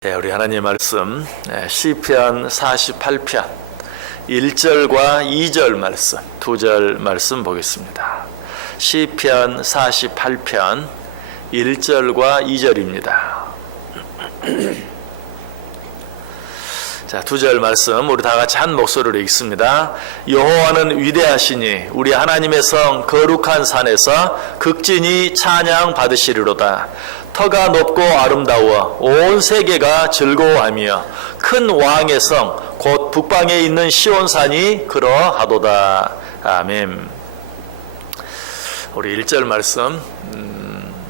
네, 우리 하나님 말씀 시편 48편 1절과 2절 말씀, 2절 말씀 보겠습니다. 시편 48편 1절과 2절입니다. 자, 2절 말씀 우리 다 같이 한 목소리로 읽습니다. 여호와는 위대하시니 우리 하나님의 성 거룩한 산에서 극진히 찬양 받으시리로다. 터가 높고 아름다워 온 세계가 즐거워하며 큰 왕의 성 곧 북방에 있는 시온산이 그러하도다. 아멘. 우리 1절 말씀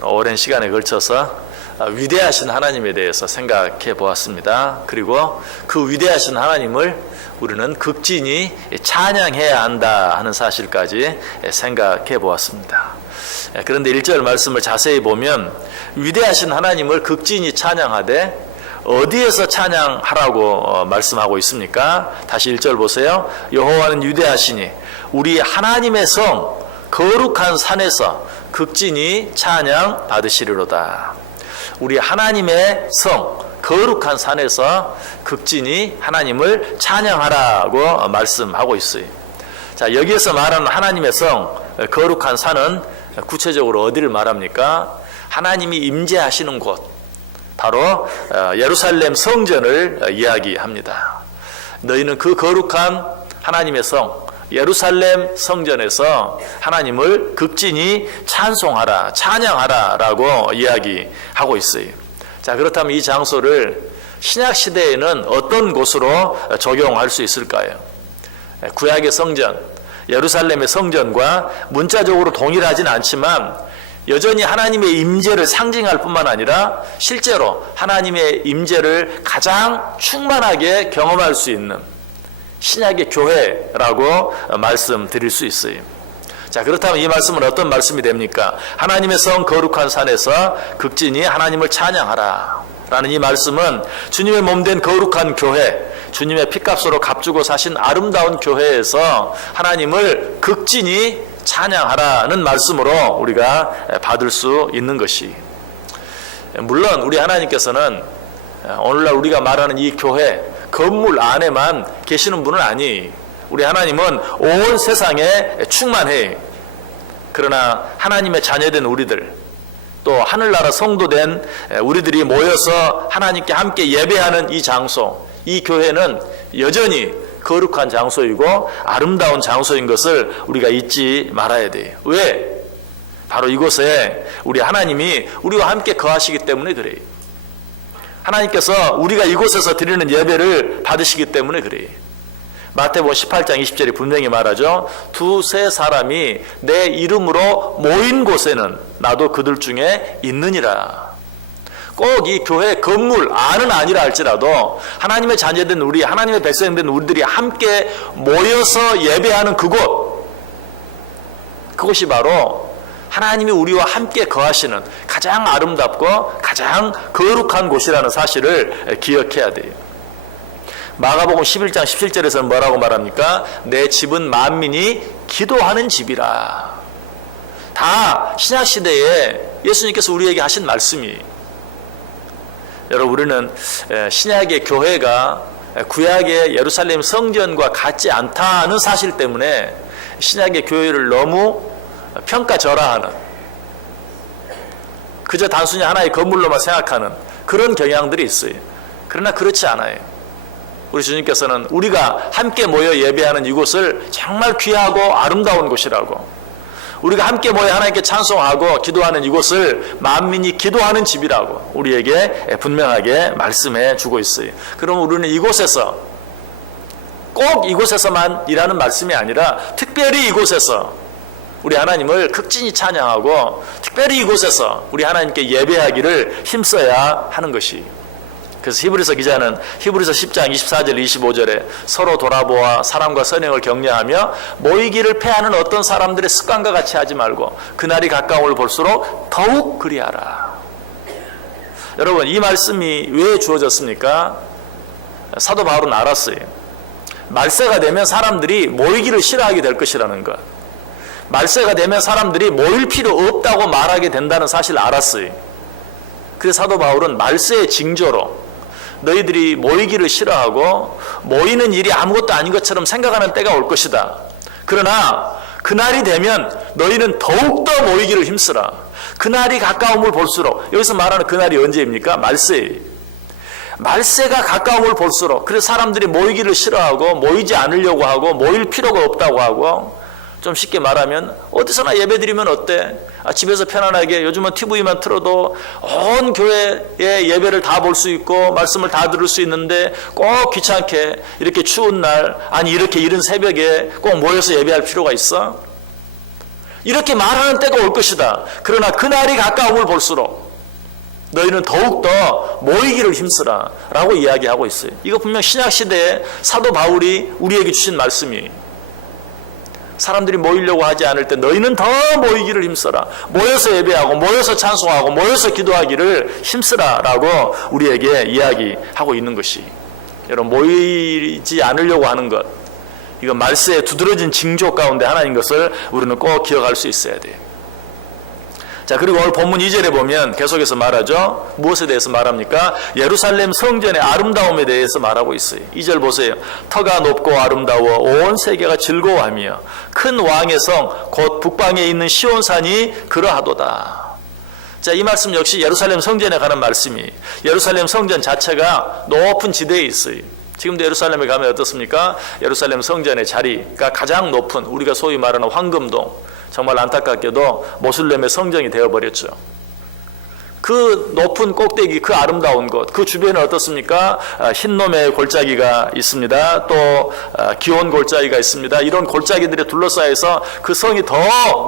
오랜 시간에 걸쳐서 위대하신 하나님에 대해서 생각해 보았습니다. 그리고 그 위대하신 하나님을 우리는 극진히 찬양해야 한다 하는 사실까지 생각해 보았습니다. 그런데 1절 말씀을 자세히 보면 위대하신 하나님을 극진히 찬양하되 어디에서 찬양하라고 말씀하고 있습니까? 다시 1절 보세요. 여호와는 위대하시니 우리 하나님의 성 거룩한 산에서 극진히 찬양 받으시리로다. 우리 하나님의 성 거룩한 산에서 극진히 하나님을 찬양하라고 말씀하고 있어요. 자, 여기에서 말하는 하나님의 성 거룩한 산은 구체적으로 어디를 말합니까? 하나님이 임재하시는 곳, 바로 예루살렘 성전을 이야기합니다. 너희는 그 거룩한 하나님의 성 예루살렘 성전에서 하나님을 극진히 찬송하라, 찬양하라 라고 이야기하고 있어요. 자, 그렇다면 이 장소를 신약 시대에는 어떤 곳으로 적용할 수 있을까요? 구약의 성전, 예루살렘의 성전과 문자적으로 동일하진 않지만 여전히 하나님의 임재를 상징할 뿐만 아니라 실제로 하나님의 임재를 가장 충만하게 경험할 수 있는 신약의 교회라고 말씀드릴 수 있어요. 자, 그렇다면 이 말씀은 어떤 말씀이 됩니까? 하나님의 성 거룩한 산에서 극진히 하나님을 찬양하라 라는 이 말씀은 주님의 몸된 거룩한 교회, 주님의 피값으로 값주고 사신 아름다운 교회에서 하나님을 극진히 찬양하라는 말씀으로 우리가 받을 수 있는 것이, 물론 우리 하나님께서는 오늘날 우리가 말하는 이 교회 건물 안에만 계시는 분은 아니, 우리 하나님은 온 세상에 충만해. 그러나 하나님의 자녀된 우리들, 또 하늘나라 성도된 우리들이 모여서 하나님께 함께 예배하는 이 장소, 이 교회는 여전히 거룩한 장소이고 아름다운 장소인 것을 우리가 잊지 말아야 돼요. 왜? 바로 이곳에 우리 하나님이 우리와 함께 거하시기 때문에 그래요. 하나님께서 우리가 이곳에서 드리는 예배를 받으시기 때문에 그래요. 마태복음 18장 20절이 분명히 말하죠. 두세 사람이 내 이름으로 모인 곳에는 나도 그들 중에 있느니라. 꼭 이 교회 건물 안은 아니라 할지라도 하나님의 자녀된 우리, 하나님의 백성된 우리들이 함께 모여서 예배하는 그곳이 바로 하나님이 우리와 함께 거하시는 가장 아름답고 가장 거룩한 곳이라는 사실을 기억해야 돼요. 마가복음 11장 17절에서는 뭐라고 말합니까? 내 집은 만민이 기도하는 집이라. 다 신약시대에 예수님께서 우리에게 하신 말씀이, 여러분, 우리는 신약의 교회가 구약의 예루살렘 성전과 같지 않다는 사실 때문에 신약의 교회를 너무 평가절하하는, 그저 단순히 하나의 건물로만 생각하는 그런 경향들이 있어요. 그러나 그렇지 않아요. 우리 주님께서는 우리가 함께 모여 예배하는 이곳을 정말 귀하고 아름다운 곳이라고, 우리가 함께 모여 하나님께 찬송하고 기도하는 이곳을 만민이 기도하는 집이라고 우리에게 분명하게 말씀해 주고 있어요. 그럼 우리는 이곳에서, 꼭 이곳에서만 일하는 말씀이 아니라 특별히 이곳에서 우리 하나님을 극진히 찬양하고 특별히 이곳에서 우리 하나님께 예배하기를 힘써야 하는 것이, 그래서 히브리서 기자는 히브리서 10장 24절 25절에 서로 돌아보아 사랑과 선행을 격려하며 모이기를 패하는 어떤 사람들의 습관과 같이 하지 말고 그날이 가까움을 볼수록 더욱 그리하라. 여러분, 이 말씀이 왜 주어졌습니까? 사도 바울은 알았어요. 말세가 되면 사람들이 모이기를 싫어하게 될 것이라는 것, 말세가 되면 사람들이 모일 필요 없다고 말하게 된다는 사실을 알았어요. 그래서 사도 바울은 말세의 징조로 너희들이 모이기를 싫어하고 모이는 일이 아무것도 아닌 것처럼 생각하는 때가 올 것이다. 그러나 그날이 되면 너희는 더욱더 모이기를 힘쓰라. 그날이 가까움을 볼수록, 여기서 말하는 그날이 언제입니까? 말세예요. 말세가 가까움을 볼수록, 그래서 사람들이 모이기를 싫어하고 모이지 않으려고 하고 모일 필요가 없다고 하고, 좀 쉽게 말하면 어디서나 예배드리면 어때? 집에서 편안하게 요즘은 TV만 틀어도 온 교회의 예배를 다 볼 수 있고 말씀을 다 들을 수 있는데 꼭 귀찮게 이렇게 추운 날, 아니 이렇게 이른 새벽에 꼭 모여서 예배할 필요가 있어? 이렇게 말하는 때가 올 것이다. 그러나 그날이 가까움을 볼수록 너희는 더욱더 모이기를 힘쓰라 라고 이야기하고 있어요. 이거 분명 신약시대에 사도 바울이 우리에게 주신 말씀이에요. 사람들이 모이려고 하지 않을 때 너희는 더 모이기를 힘써라. 모여서 예배하고 모여서 찬송하고 모여서 기도하기를 힘쓰라 라고 우리에게 이야기하고 있는 것이, 여러분, 모이지 않으려고 하는 것, 이거 말세에 두드러진 징조 가운데 하나인 것을 우리는 꼭 기억할 수 있어야 돼요. 자, 그리고 오늘 본문 2절에 보면 계속해서 말하죠. 무엇에 대해서 말합니까? 예루살렘 성전의 아름다움에 대해서 말하고 있어요. 2절 보세요. 터가 높고 아름다워 온 세계가 즐거워하며 큰 왕의 성 곧 북방에 있는 시온산이 그러하도다. 자, 이 말씀 역시 예루살렘 성전에 관한 말씀이, 예루살렘 성전 자체가 높은 지대에 있어요. 지금도 예루살렘에 가면 어떻습니까? 예루살렘 성전의 자리가 가장 높은, 우리가 소위 말하는 황금동, 정말 안타깝게도 모슬렘의 성전이 되어버렸죠. 그 높은 꼭대기, 그 아름다운 곳, 그 주변에 어떻습니까? 흰놈의 골짜기가 있습니다. 또 기온 골짜기가 있습니다. 이런 골짜기들에 둘러싸여서 그 성이 더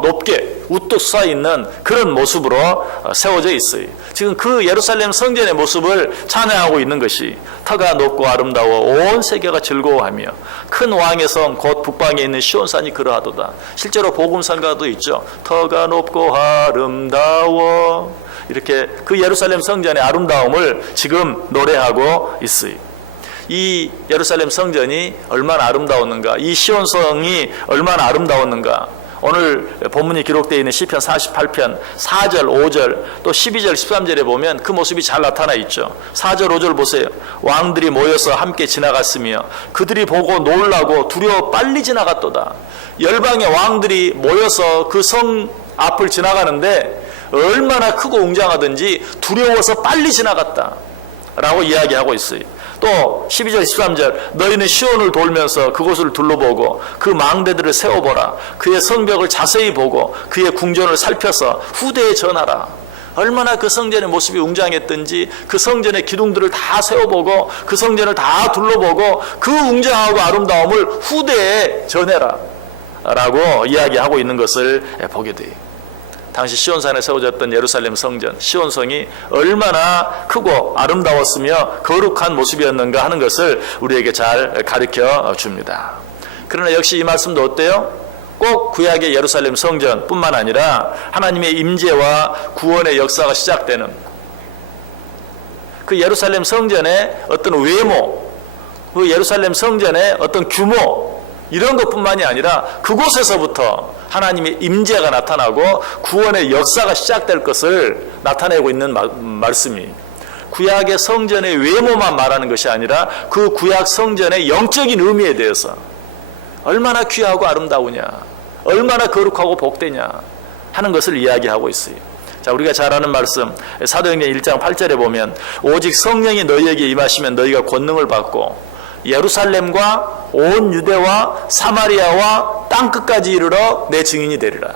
높게 우뚝 서 있는 그런 모습으로 세워져 있어요. 지금 그 예루살렘 성전의 모습을 찬양하고 있는 것이, 터가 높고 아름다워 온 세계가 즐거워하며 큰 왕의 성 곧 북방에 있는 시온산이 그러하도다. 실제로 복음성가도 있죠. 터가 높고 아름다워, 이렇게 그 예루살렘 성전의 아름다움을 지금 노래하고 있어요. 이 예루살렘 성전이 얼마나 아름다웠는가, 이 시온성이 얼마나 아름다웠는가. 오늘 본문이 기록되어 있는 시편 48편 4절, 5절, 또 12절, 13절에 보면 그 모습이 잘 나타나 있죠. 4절, 5절 보세요. 왕들이 모여서 함께 지나갔으며 그들이 보고 놀라고 두려워 빨리 지나갔도다. 열방의 왕들이 모여서 그 성 앞을 지나가는데 얼마나 크고 웅장하든지 두려워서 빨리 지나갔다 라고 이야기하고 있어요. 또 12절 13절, 너희는 시온을 돌면서 그곳을 둘러보고 그 망대들을 세워보라. 그의 성벽을 자세히 보고 그의 궁전을 살펴서 후대에 전하라. 얼마나 그 성전의 모습이 웅장했든지 그 성전의 기둥들을 다 세워보고 그 성전을 다 둘러보고 그 웅장하고 아름다움을 후대에 전해라 라고 이야기하고 있는 것을 보게 돼요. 당시 시온산에 세워졌던 예루살렘 성전, 시온성이 얼마나 크고 아름다웠으며 거룩한 모습이었는가 하는 것을 우리에게 잘 가르쳐 줍니다. 그러나 역시 이 말씀도 어때요? 꼭 구약의 예루살렘 성전뿐만 아니라 하나님의 임재와 구원의 역사가 시작되는 그 예루살렘 성전의 어떤 외모, 그 예루살렘 성전의 어떤 규모, 이런 것뿐만이 아니라 그곳에서부터 하나님의 임재가 나타나고 구원의 역사가 시작될 것을 나타내고 있는 말씀이, 구약의 성전의 외모만 말하는 것이 아니라 그 구약 성전의 영적인 의미에 대해서 얼마나 귀하고 아름다우냐, 얼마나 거룩하고 복되냐 하는 것을 이야기하고 있어요. 자, 우리가 잘 아는 말씀 사도행전 1장 8절에 보면 오직 성령이 너희에게 임하시면 너희가 권능을 받고 예루살렘과 온 유대와 사마리아와 땅끝까지 이르러 내 증인이 되리라.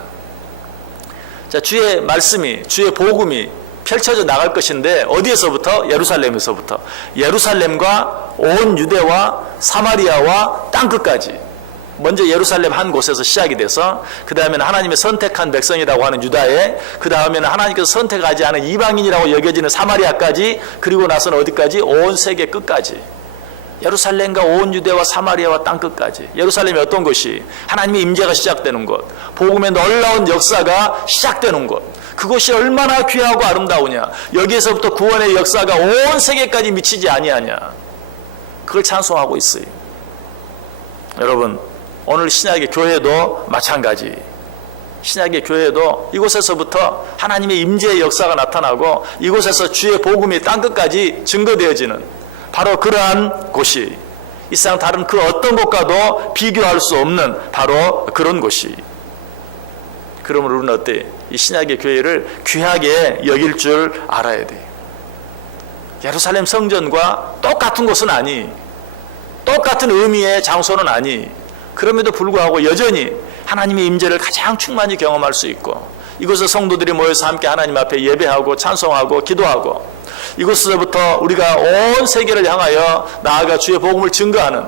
자, 주의 말씀이, 주의 복음이 펼쳐져 나갈 것인데 어디에서부터? 예루살렘에서부터. 예루살렘과 온 유대와 사마리아와 땅끝까지. 먼저 예루살렘 한 곳에서 시작이 돼서 그 다음에는 하나님의 선택한 백성이라고 하는 유다에, 그 다음에는 하나님께서 선택하지 않은 이방인이라고 여겨지는 사마리아까지, 그리고 나서는 어디까지? 온 세계 끝까지. 예루살렘과 온 유대와 사마리아와 땅끝까지. 예루살렘이 어떤 곳이? 하나님의 임재가 시작되는 곳, 복음의 놀라운 역사가 시작되는 곳, 그곳이 얼마나 귀하고 아름다우냐, 여기에서부터 구원의 역사가 온 세계까지 미치지 아니하냐, 그걸 찬송하고 있어요. 여러분, 오늘 신약의 교회도 마찬가지. 신약의 교회도 이곳에서부터 하나님의 임재의 역사가 나타나고 이곳에서 주의 복음이 땅끝까지 증거되어지는, 바로 그러한 곳이 이 세상 다른 그 어떤 곳과도 비교할 수 없는 바로 그런 곳이. 그러므로 우리는 어때? 이 신약의 교회를 귀하게 여길 줄 알아야 돼. 예루살렘 성전과 똑같은 곳은 아니, 똑같은 의미의 장소는 아니, 그럼에도 불구하고 여전히 하나님의 임재를 가장 충만히 경험할 수 있고, 이곳에 성도들이 모여서 함께 하나님 앞에 예배하고 찬송하고 기도하고, 이곳에서부터 우리가 온 세계를 향하여 나아가 주의 복음을 증거하는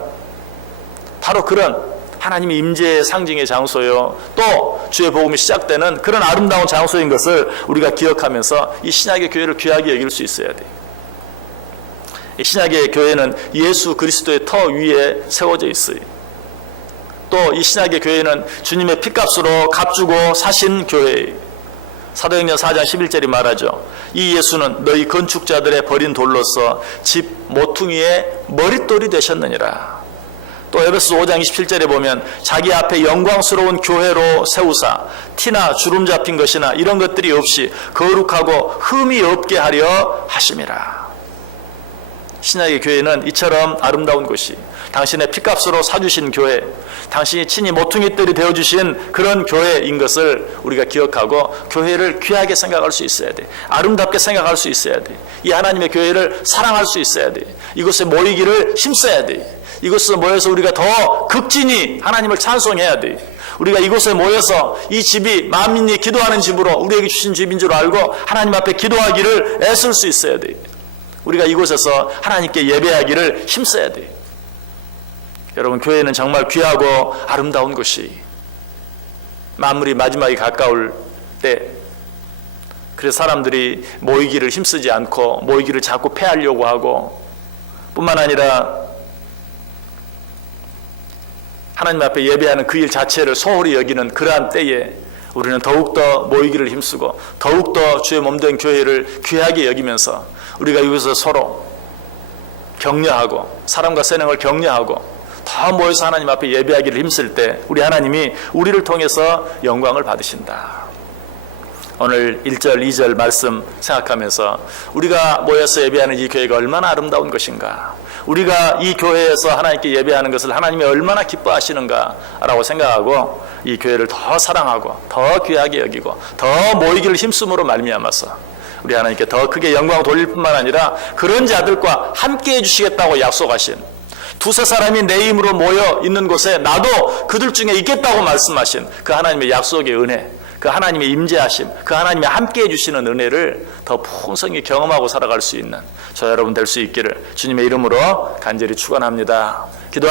바로 그런 하나님의 임재의 상징의 장소요, 또 주의 복음이 시작되는 그런 아름다운 장소인 것을 우리가 기억하면서 이 신약의 교회를 귀하게 여길 수 있어야 돼요. 이 신약의 교회는 예수 그리스도의 터 위에 세워져 있어요. 또 이 신약의 교회는 주님의 피값으로 값주고 사신 교회예요. 사도행전 4장 11절이 말하죠. 이 예수는 너희 건축자들의 버린 돌로서 집 모퉁이의 머릿돌이 되셨느니라. 또 에베소 5장 27절에 보면 자기 앞에 영광스러운 교회로 세우사 티나 주름 잡힌 것이나 이런 것들이 없이 거룩하고 흠이 없게 하려 하심이라. 신약의 교회는 이처럼 아름다운 곳이, 당신의 피값으로 사주신 교회, 당신이 친히 모퉁이들이 되어주신 그런 교회인 것을 우리가 기억하고 교회를 귀하게 생각할 수 있어야 돼. 아름답게 생각할 수 있어야 돼. 이 하나님의 교회를 사랑할 수 있어야 돼. 이곳에 모이기를 힘써야 돼. 이곳에 모여서 우리가 더 극진히 하나님을 찬송해야 돼. 우리가 이곳에 모여서 이 집이 만민이 기도하는 집으로 우리에게 주신 집인 줄 알고 하나님 앞에 기도하기를 애쓸 수 있어야 돼. 우리가 이곳에서 하나님께 예배하기를 힘써야 돼요. 여러분, 교회는 정말 귀하고 아름다운 곳이, 만물이 마지막이 가까울 때, 그래서 사람들이 모이기를 힘쓰지 않고 모이기를 자꾸 패하려고 하고, 뿐만 아니라 하나님 앞에 예배하는 그 일 자체를 소홀히 여기는 그러한 때에 우리는 더욱더 모이기를 힘쓰고 더욱더 주의 몸된 교회를 귀하게 여기면서 우리가 여기서 서로 격려하고 사람과 세상을 격려하고 더 모여서 하나님 앞에 예배하기를 힘쓸 때 우리 하나님이 우리를 통해서 영광을 받으신다. 오늘 1절 2절 말씀 생각하면서 우리가 모여서 예배하는 이 교회가 얼마나 아름다운 것인가, 우리가 이 교회에서 하나님께 예배하는 것을 하나님이 얼마나 기뻐하시는가 라고 생각하고 이 교회를 더 사랑하고 더 귀하게 여기고 더 모이기를 힘쓰므로 말미암아서 우리 하나님께 더 크게 영광을 돌릴 뿐만 아니라 그런 자들과 함께 해주시겠다고 약속하신, 두세 사람이 내 이름으로 모여 있는 곳에 나도 그들 중에 있겠다고 말씀하신 그 하나님의 약속의 은혜, 그 하나님의 임재하심, 그 하나님의 함께 해주시는 은혜를 더 풍성히 경험하고 살아갈 수 있는 저 여러분 될 수 있기를 주님의 이름으로 간절히 축원합니다. 기도하